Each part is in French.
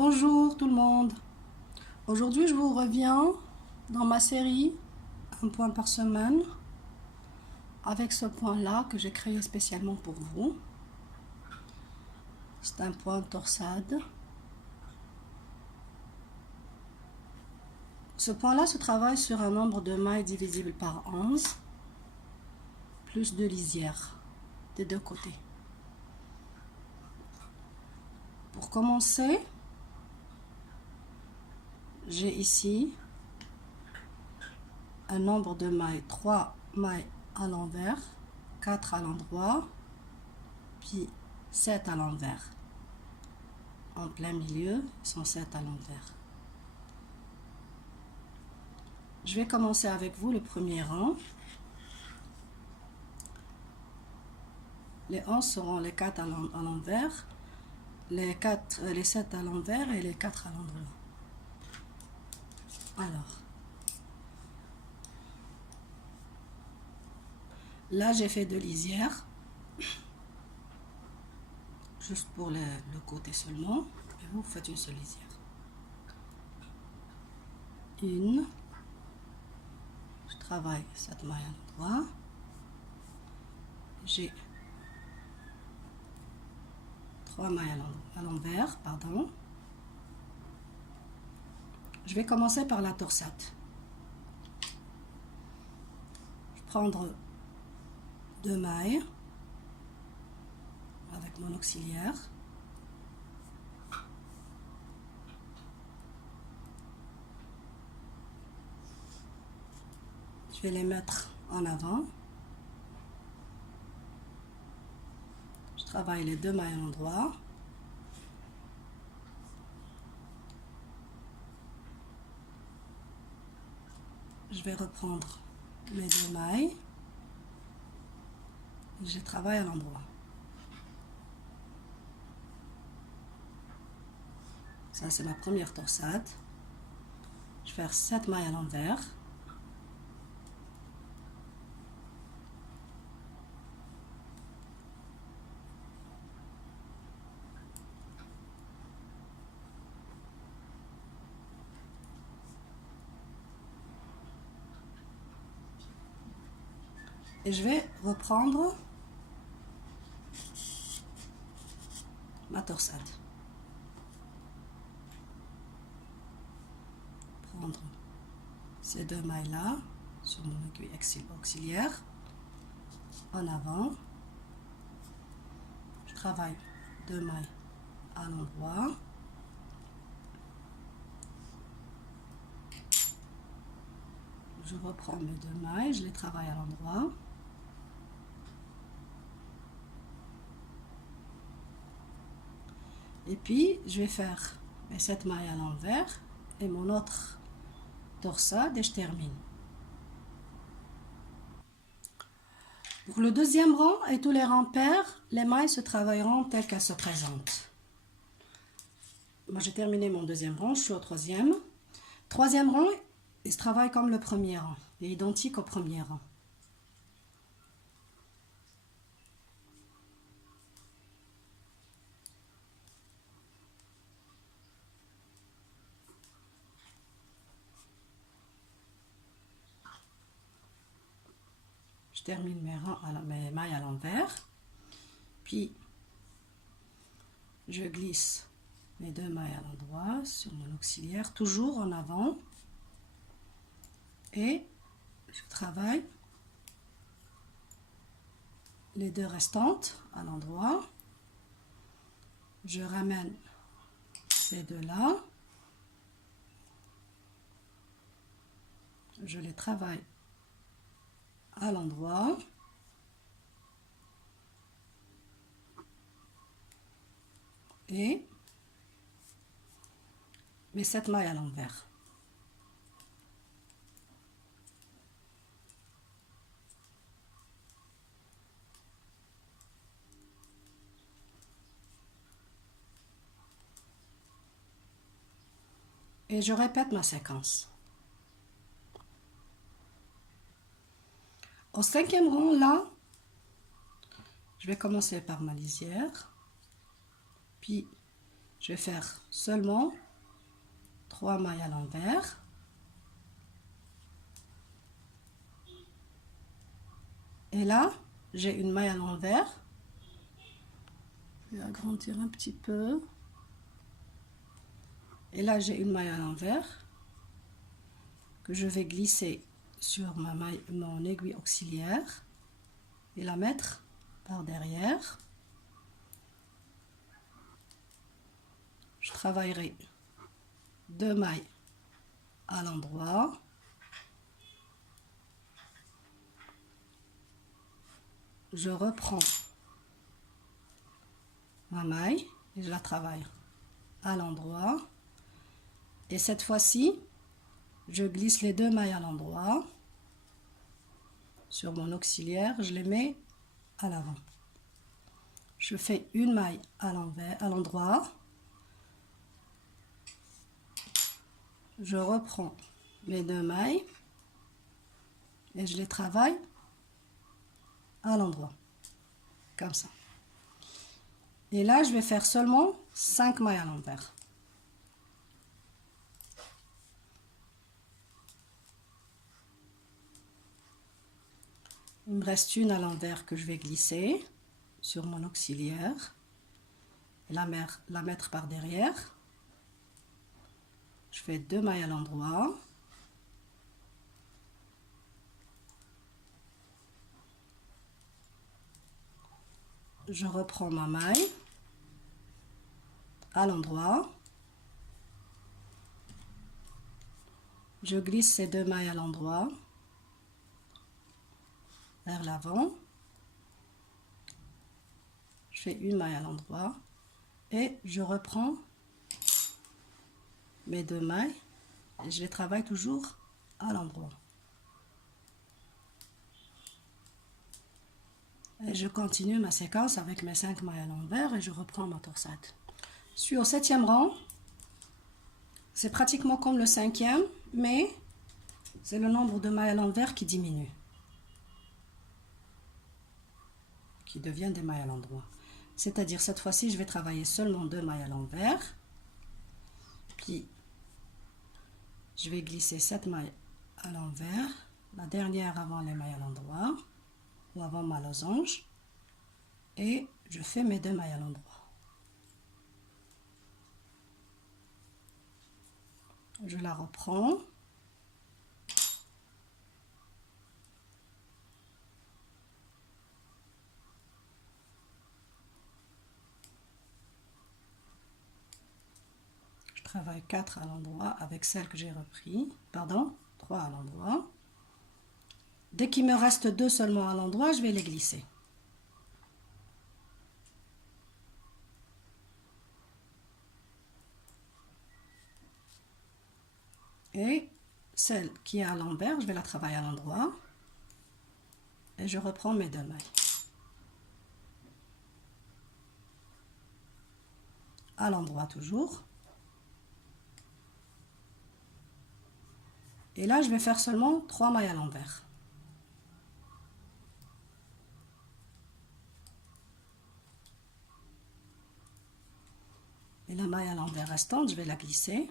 Bonjour tout le monde. Aujourd'hui, je vous reviens dans ma série un point par semaine avec ce point-là que j'ai créé spécialement pour vous. C'est un point torsade. Ce point-là se travaille sur un nombre de mailles divisible par 11 plus 2 lisières des deux côtés. Pour commencer, j'ai ici un nombre de mailles, 3 mailles à l'envers, 4 à l'endroit, puis 7 à l'envers. En plein milieu, ils sont 7 à l'envers. Je vais commencer avec vous le premier rang. Les 11 seront les 4 à l'envers, les 7 à l'envers et les 4 à l'endroit. Alors, là j'ai fait 2 lisières, juste pour le côté seulement, et vous faites une seule lisière. Une, je travaille cette maille à l'endroit, j'ai 3 mailles à l'envers, pardon. Je vais commencer par la torsade. Je vais prendre 2 mailles avec mon auxiliaire. Je vais les mettre en avant. Je travaille les 2 mailles à l'endroit. Je vais reprendre mes 2 mailles. Je travaille à l'endroit. Ça, c'est ma première torsade. Je vais faire 7 mailles à l'envers. Et je vais reprendre ma torsade. Prendre ces 2 mailles là sur mon aiguille auxiliaire en avant. Je travaille 2 mailles à l'endroit. Je reprends mes 2 mailles, je les travaille à l'endroit. Et puis, je vais faire mes 7 mailles à l'envers et mon autre torsade et je termine. Pour le deuxième rang et tous les rangs pairs, les mailles se travailleront telles qu'elles se présentent. Moi, j'ai terminé mon deuxième rang, je suis au troisième. Troisième rang, il se travaille comme le premier rang, il est identique au premier rang. Je termine mes mailles à l'envers, puis je glisse mes 2 mailles à l'endroit sur mon auxiliaire, toujours en avant, et je travaille les 2 restantes à l'endroit. Je ramène ces 2 là, je les travaille à l'endroit, et mes 7 mailles à l'envers. Et je répète ma séquence. Au cinquième rang là, je vais commencer par ma lisière, puis je vais faire seulement 3 mailles à l'envers. Et là, j'ai une maille à l'envers. Je vais agrandir un petit peu. Et là, j'ai une maille à l'envers que je vais glisser sur mon aiguille auxiliaire et la mettre par derrière. Je travaillerai 2 mailles à l'endroit. Je reprends ma maille et je la travaille à l'endroit. Et cette fois-ci, je glisse les 2 mailles à l'endroit sur mon auxiliaire, je les mets à l'avant. Je fais une maille à l'endroit. Je reprends mes 2 mailles et je les travaille à l'endroit, comme ça. Et là, je vais faire seulement 5 mailles à l'envers. Il me reste une à l'envers que je vais glisser sur mon auxiliaire et la mettre par derrière. Je fais 2 mailles à l'endroit. Je reprends ma maille à l'endroit. Je glisse ces 2 mailles à l'endroit vers l'avant. Je fais une maille à l'endroit et je reprends mes 2 mailles et je les travaille toujours à l'endroit. Et je continue ma séquence avec mes 5 mailles à l'envers et je reprends ma torsade. Je suis au 7e rang. C'est pratiquement comme le 5e, mais c'est le nombre de mailles à l'envers qui diminue, qui devient des mailles à l'endroit. C'est-à-dire cette fois-ci, je vais travailler seulement 2 mailles à l'envers. Puis, je vais glisser cette maille à l'envers, la dernière avant les mailles à l'endroit, ou avant ma losange. Et je fais mes 2 mailles à l'endroit. Je la reprends. Je travaille 4 à l'endroit avec celle que j'ai repris. Pardon, 3 à l'endroit. Dès qu'il me reste 2 seulement à l'endroit, je vais les glisser. Et celle qui est à l'envers, je vais la travailler à l'endroit. Et je reprends mes 2 mailles. À l'endroit toujours. Et là, je vais faire seulement 3 mailles à l'envers. Et la maille à l'envers restante, je vais la glisser.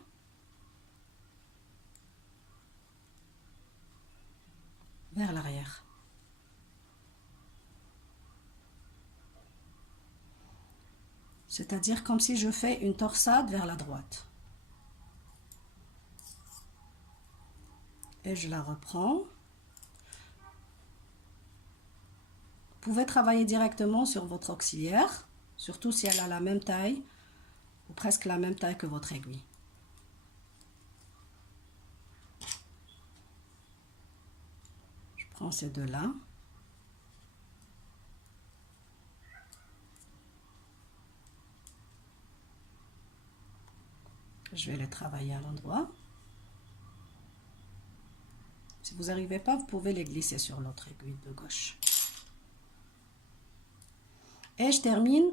Vers l'arrière. C'est-à-dire comme si je fais une torsade vers la droite. Et je la reprends. Vous pouvez travailler directement sur votre auxiliaire, surtout si elle a la même taille, ou presque la même taille que votre aiguille. Je prends ces 2-là. Je vais les travailler à l'endroit. Si vous n'arrivez pas, vous pouvez les glisser sur l'autre aiguille de gauche. Et je termine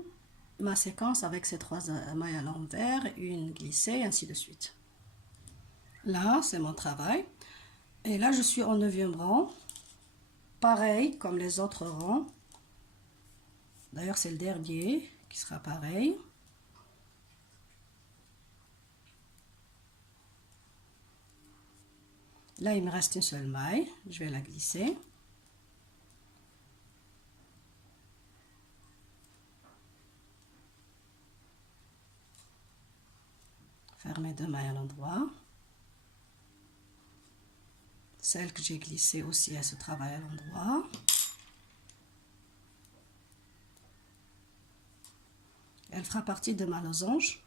ma séquence avec ces 3 mailles à l'envers, une glissée, ainsi de suite. Là, c'est mon travail. Et là, je suis au 9e rang. Pareil comme les autres rangs. D'ailleurs, c'est le dernier qui sera pareil. Là, il me reste une seule maille. Je vais la glisser. Faire mes 2 mailles à l'endroit. Celle que j'ai glissée aussi, elle se travaille à l'endroit. Elle fera partie de ma losange.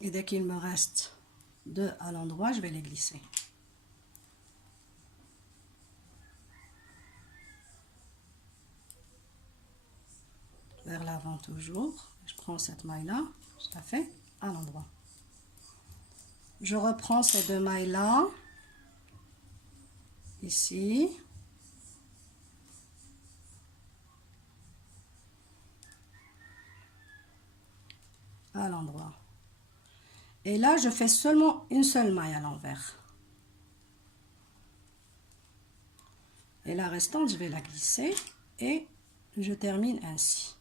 Et dès qu'il me reste 2 à l'endroit, je vais les glisser. Vers l'avant toujours. Je prends cette maille-là, je la fais à l'endroit. Je reprends ces 2 mailles-là, ici. À l'endroit. Et là, je fais seulement une seule maille à l'envers. Et la restante, je vais la glisser et je termine ainsi.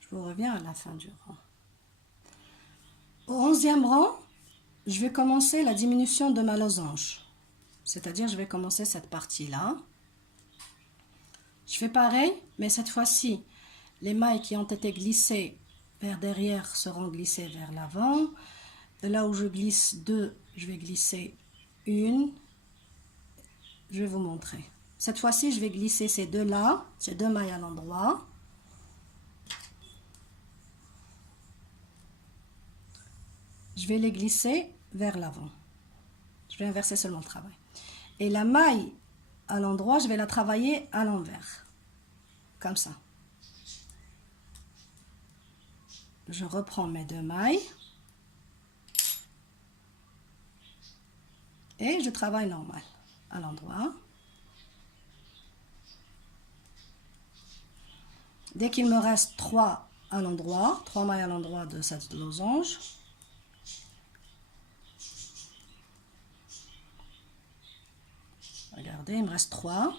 Je vous reviens à la fin du rang. Au 11e rang, je vais commencer la diminution de ma losange. C'est-à-dire, je vais commencer cette partie-là. Je fais pareil, mais cette fois-ci, les mailles qui ont été glissées vers derrière seront glissées vers l'avant. De là où je glisse 2, je vais glisser une. Je vais vous montrer. Cette fois-ci, je vais glisser ces 2-là, ces 2 mailles à l'endroit. Je vais les glisser vers l'avant. Je vais inverser seulement le travail. Et la maille à l'endroit, je vais la travailler à l'envers. Comme ça. Je reprends mes 2 mailles. Et je travaille normal à l'endroit. Dès qu'il me reste 3 à l'endroit, 3 mailles à l'endroit de cette losange, regardez, il me reste 3.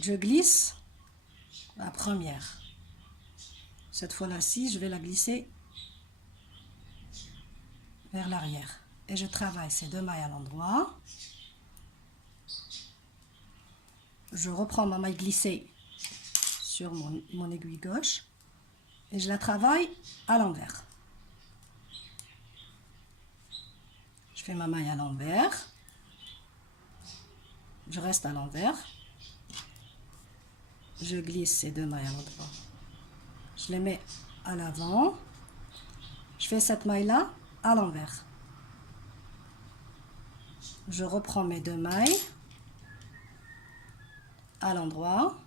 Je glisse la première. Cette fois-ci, je vais la glisser vers l'arrière. Et je travaille ces 2 mailles à l'endroit. Je reprends ma maille glissée sur mon aiguille gauche et je la travaille à l'envers. Je fais ma maille à l'envers. Je reste à l'envers. Je glisse ces 2 mailles à l'endroit. Je les mets à l'avant. Je fais cette maille-là à l'envers. Je reprends mes 2 mailles à l'endroit.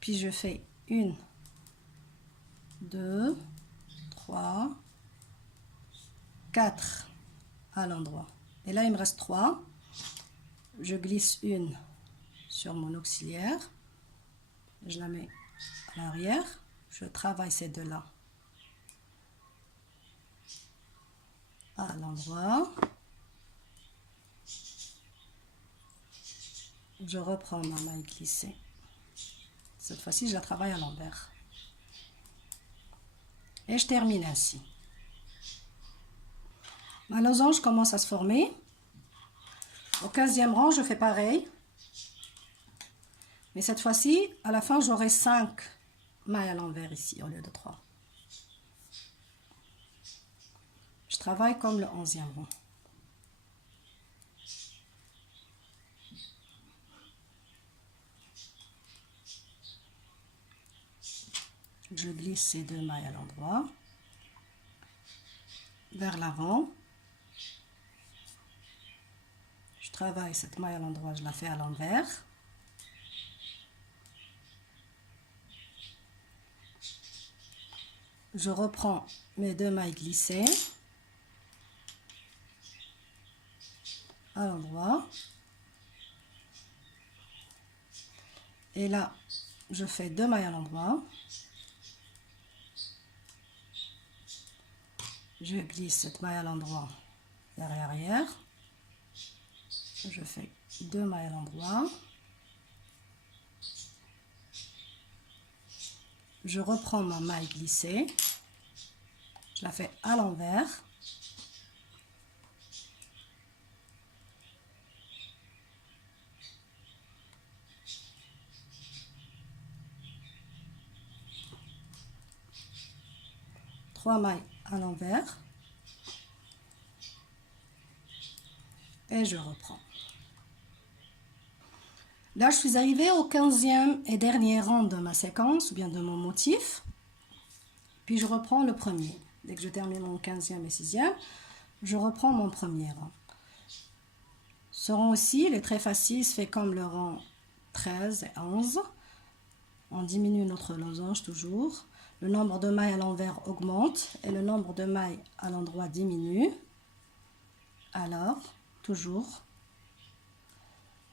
Puis je fais 1, 2, 3, 4 à l'endroit. Et là, il me reste 3. Je glisse une sur mon auxiliaire. Je la mets à l'arrière. Je travaille ces 2-là à l'endroit. Je reprends ma maille glissée. Cette fois-ci, je la travaille à l'envers. Et je termine ainsi. Ma losange commence à se former. Au 15e rang, je fais pareil. Mais cette fois-ci, à la fin, j'aurai 5 mailles à l'envers ici, au lieu de 3. Je travaille comme le 11e rang. Je glisse ces 2 mailles à l'endroit, vers l'avant. Je travaille cette maille à l'endroit, je la fais à l'envers. Je reprends mes 2 mailles glissées à l'endroit. Et là, je fais 2 mailles à l'endroit. Je glisse cette maille à l'endroit vers l'arrière. Je fais 2 mailles à l'endroit. je reprends ma maille glissée, je la fais à l'envers. Trois mailles à l'envers. Et je reprends. Là, je suis arrivée au 15e et dernier rang de ma séquence, ou bien de mon motif. Puis je reprends le premier. Dès que je termine mon 15e et 6e, je reprends mon premier rang. Ce rang aussi, il est très facile, se fait comme le rang 13 et 11. On diminue notre losange toujours. Le nombre de mailles à l'envers augmente et le nombre de mailles à l'endroit diminue. Alors, toujours,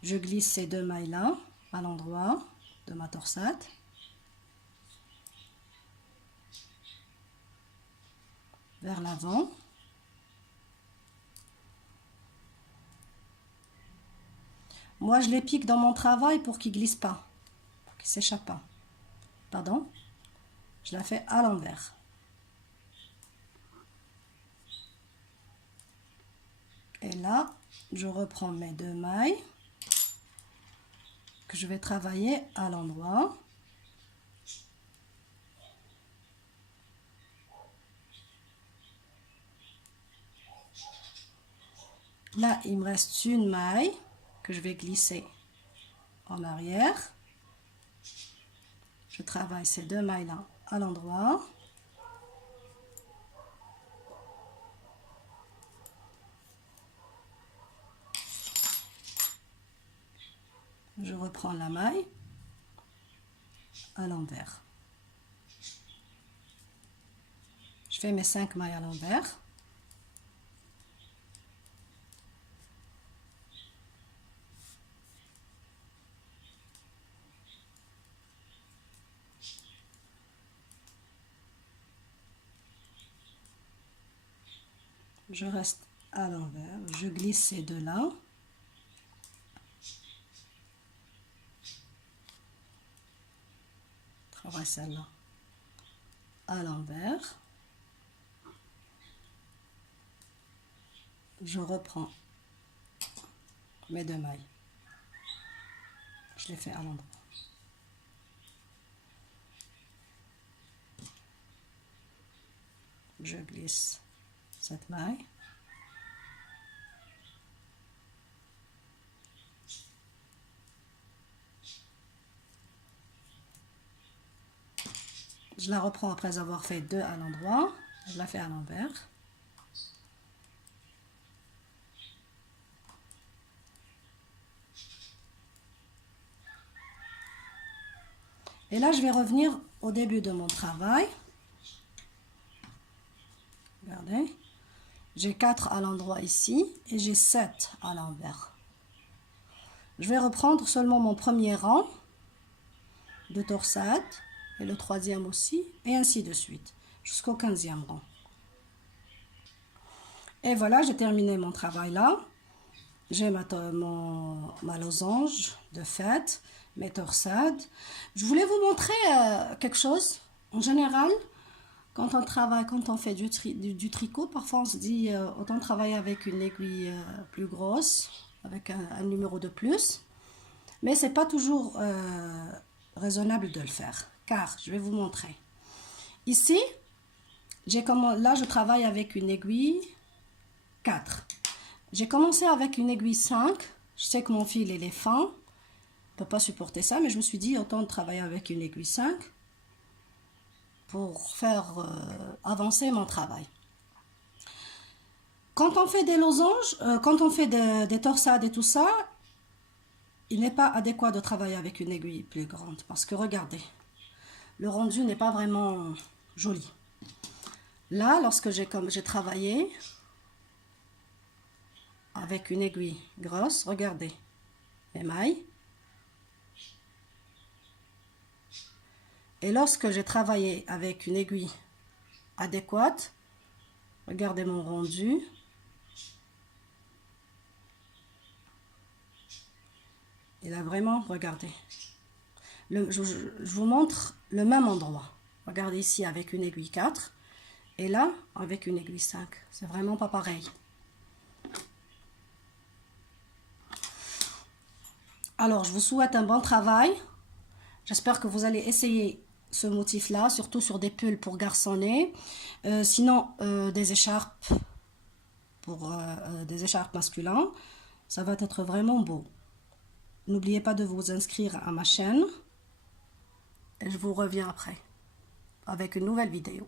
je glisse ces deux mailles-là à l'endroit de ma torsade. Vers l'avant. Moi, je les pique dans mon travail pour qu'ils ne glissent pas, pour qu'ils ne s'échappent pas. Pardon? Je la fais à l'envers. Et là, je reprends mes deux mailles que je vais travailler à l'endroit. Là, il me reste une maille que je vais glisser en arrière. Je travaille ces deux mailles-là à l'endroit. Je reprends la maille à l'envers. Je fais mes 5 mailles à l'envers. Je reste à l'envers. Je glisse ces deux-là. Travaille celle-là à l'envers. Je reprends mes deux mailles. Je les fais à l'endroit. Je glisse cette maille. Je la reprends après avoir fait deux à l'endroit. Je la fais à l'envers. Et là, je vais revenir au début de mon travail. Regardez. J'ai 4 à l'endroit ici et j'ai 7 à l'envers. Je vais reprendre seulement mon premier rang de torsade et le troisième aussi, et ainsi de suite, jusqu'au 15e rang. Et voilà, j'ai terminé mon travail là. J'ai ma losange de fête, mes torsades. Je voulais vous montrer quelque chose. En général, quand on travaille, quand on fait du tricot, parfois on se dit autant travailler avec une aiguille plus grosse, avec un numéro de plus. Mais ce n'est pas toujours raisonnable de le faire, car je vais vous montrer. Ici, là je travaille avec une aiguille 4. J'ai commencé avec une aiguille 5. Je sais que mon fil il est fin, il ne peut pas supporter ça, mais je me suis dit autant de travailler avec une aiguille 5 pour faire avancer mon travail. Quand on fait des losanges, quand on fait des torsades et tout ça, il n'est pas adéquat de travailler avec une aiguille plus grande parce que regardez, le rendu n'est pas vraiment joli. Là, lorsque j'ai travaillé avec une aiguille grosse, regardez mes mailles. Et lorsque j'ai travaillé avec une aiguille adéquate, regardez mon rendu. Il a vraiment, regardez. Je vous montre le même endroit. Regardez ici avec une aiguille 4 et là avec une aiguille 5. C'est vraiment pas pareil. Alors, je vous souhaite un bon travail. J'espère que vous allez essayer ce motif-là, surtout sur des pulls pour garçonner. Sinon, des écharpes pour des écharpes masculines. Ça va être vraiment beau. N'oubliez pas de vous inscrire à ma chaîne. Et je vous reviens après avec une nouvelle vidéo.